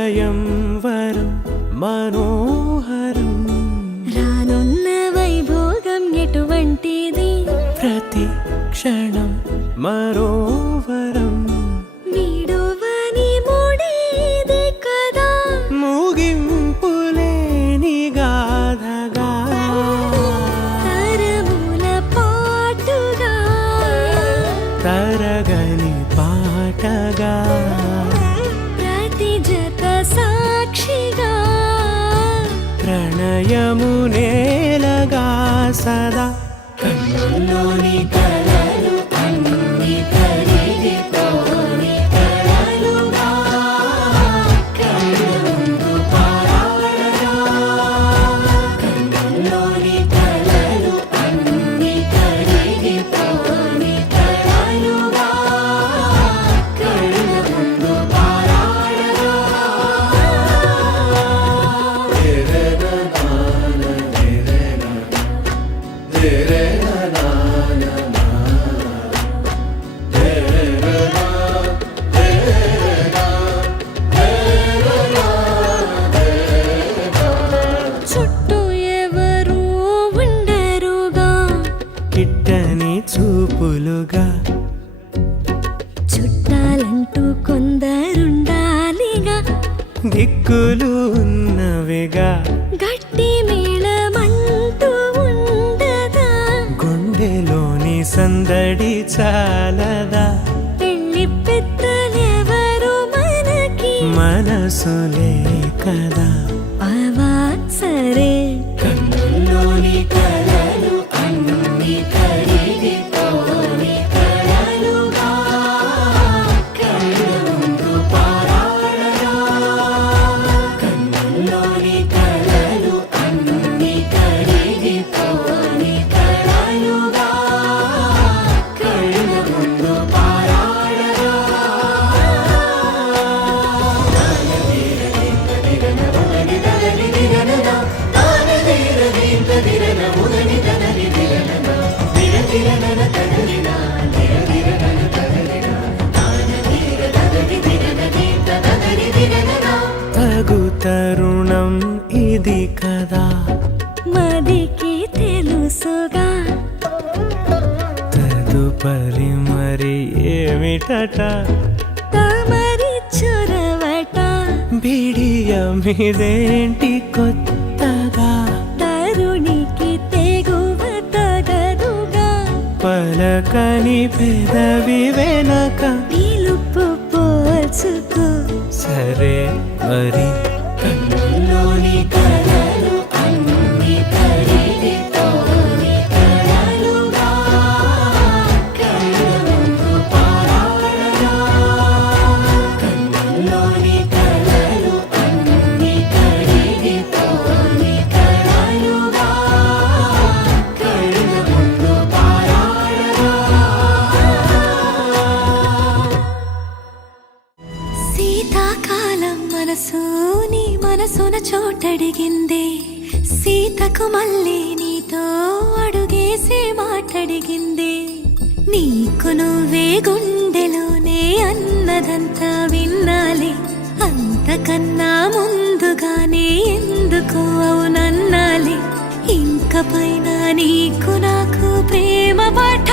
స్వయంవరం మనోహరం రానున్న వైభోగం ఎటువంటిది ప్రతి క్షణం మరోవరం వీడువని మూడేది కదా ముగింపులేని గాథగా తరముల పాటుగా తరగని పాటగా సాక్షిగా ప్రణయము నేలగా సదా కన్నుల్లోని కలలు అన్ని కరిగిపోని కలలుగా కళ్ళముందు పారాడగా కన్నుల్లోని కలలు అన్ని కరిగిపోని కలలుగా కళ్ళముందు చూపులుగా చుట్టాలంటూ కొందరుండాలిగా దిక్కులు ఉన్నవిగా గట్టి మేళమంటూ ఉండదా గుండెలోని సందడి చాలదా పెళ్లి పెద్దలెవరు మనకి మనసులే కదా అవా సరే కన్నుల్లోని కలలు అన్ని కరిగిపోని కలలుగా కళ్ళముందు పారాడగా కన్నుల్లోని కలలు అన్ని కరిగిపోని కలలుగా కళ్ళముందు పారాడగా తగు తరుణం ఇది కదా మదికి తెలుసుగా తదుపరి మరి ఏమిటట తమరి చొరవట బిడియమిదేంటి కొత్తగా తరుణికి తెగువ తగదుగా పలకని పెదవి వెనక నిలుపు పోల్చుకో సరే మరి కన్నుల్లోని కలలు అన్ని కరిగిపోని కలలుగా కళ్ళ ముందు పారాడగా కన్నుల్లోని కలలు అన్ని కరిగిపోని కలలుగా కళ్ళ ముందు పారాడగా శీతాకాలం మనసు నీ మనసున చోటడిగింది సీతకు మళ్ళీ నీతో అడుగేసి మాటడిగింది నీకు నువ్వే గుండెలోనే అన్నదంతా విన్నాలి అంతకన్నా ముందుగానే ఎందుకు అవునన్నాలి ఇంక పైన నీకు నాకు ప్రేమ పాఠ